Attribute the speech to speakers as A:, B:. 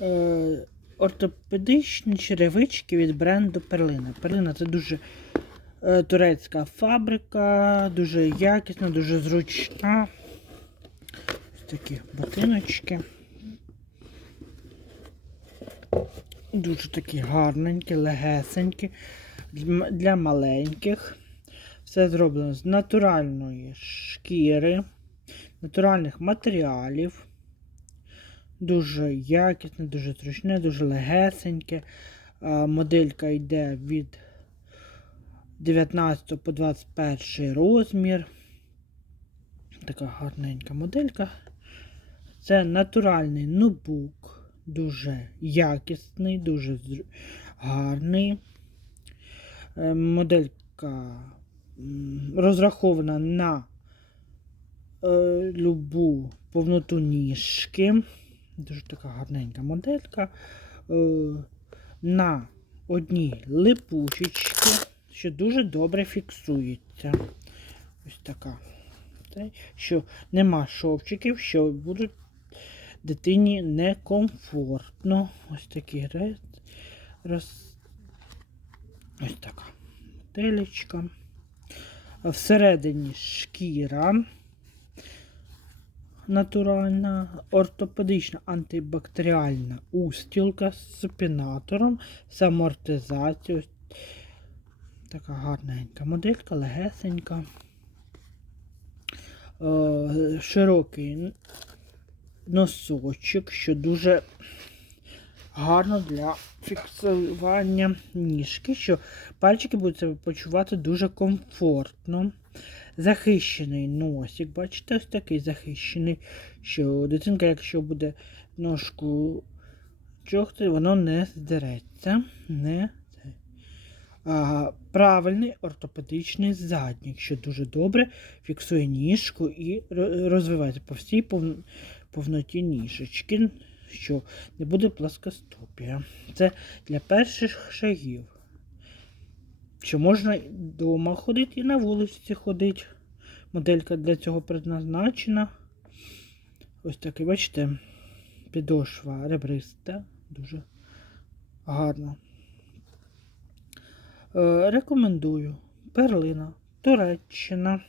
A: е, ортопедичні черевички від бренду Перлина. Перлина це дуже е, турецька фабрика, дуже якісна, дуже зручна. Ось такі ботиночки. Дуже такі гарненькі, легесенькі для маленьких. Все зроблено з натуральної шкіри, натуральних матеріалів. Дуже якісне, дуже зручне, дуже легесеньке. Моделька йде від 19 по 21 розмір. Така гарненька моделька. Це натуральний нубук, дуже якісний, дуже гарний. Е, Моделька розрахована на е, любу повноту ніжки. Дуже така гарненька моделька. Е, на одній липучечці, що дуже добре фіксується. Ось така. Що нема шовчиків, що будуть дитині некомфортно. Ось такі рез, роз, ось така телечка. Всередині шкіра натуральна, ортопедична антибактеріальна устілка з супінатором, з амортизацією. Така гарненька моделька, легесенька. Е, широкий носочок, що дуже гарно для фіксування ніжки, що пальчики будуть себе почувати дуже комфортно. Захищений носик, бачите, ось такий захищений, що дитинка, якщо буде ножку чохти, воно не здереться. Не а, правильний ортопедичний заднік, що дуже добре фіксує ніжку і розвивається по всій повноті ніжечки, що не буде плоскостопія. Це для перших шагів. Що можна вдома ходити і на вулиці ходити. Моделька для цього предназначена. Ось такий, бачите, підошва ребриста. Дуже гарно. Е, рекомендую. Перлина, Туреччина.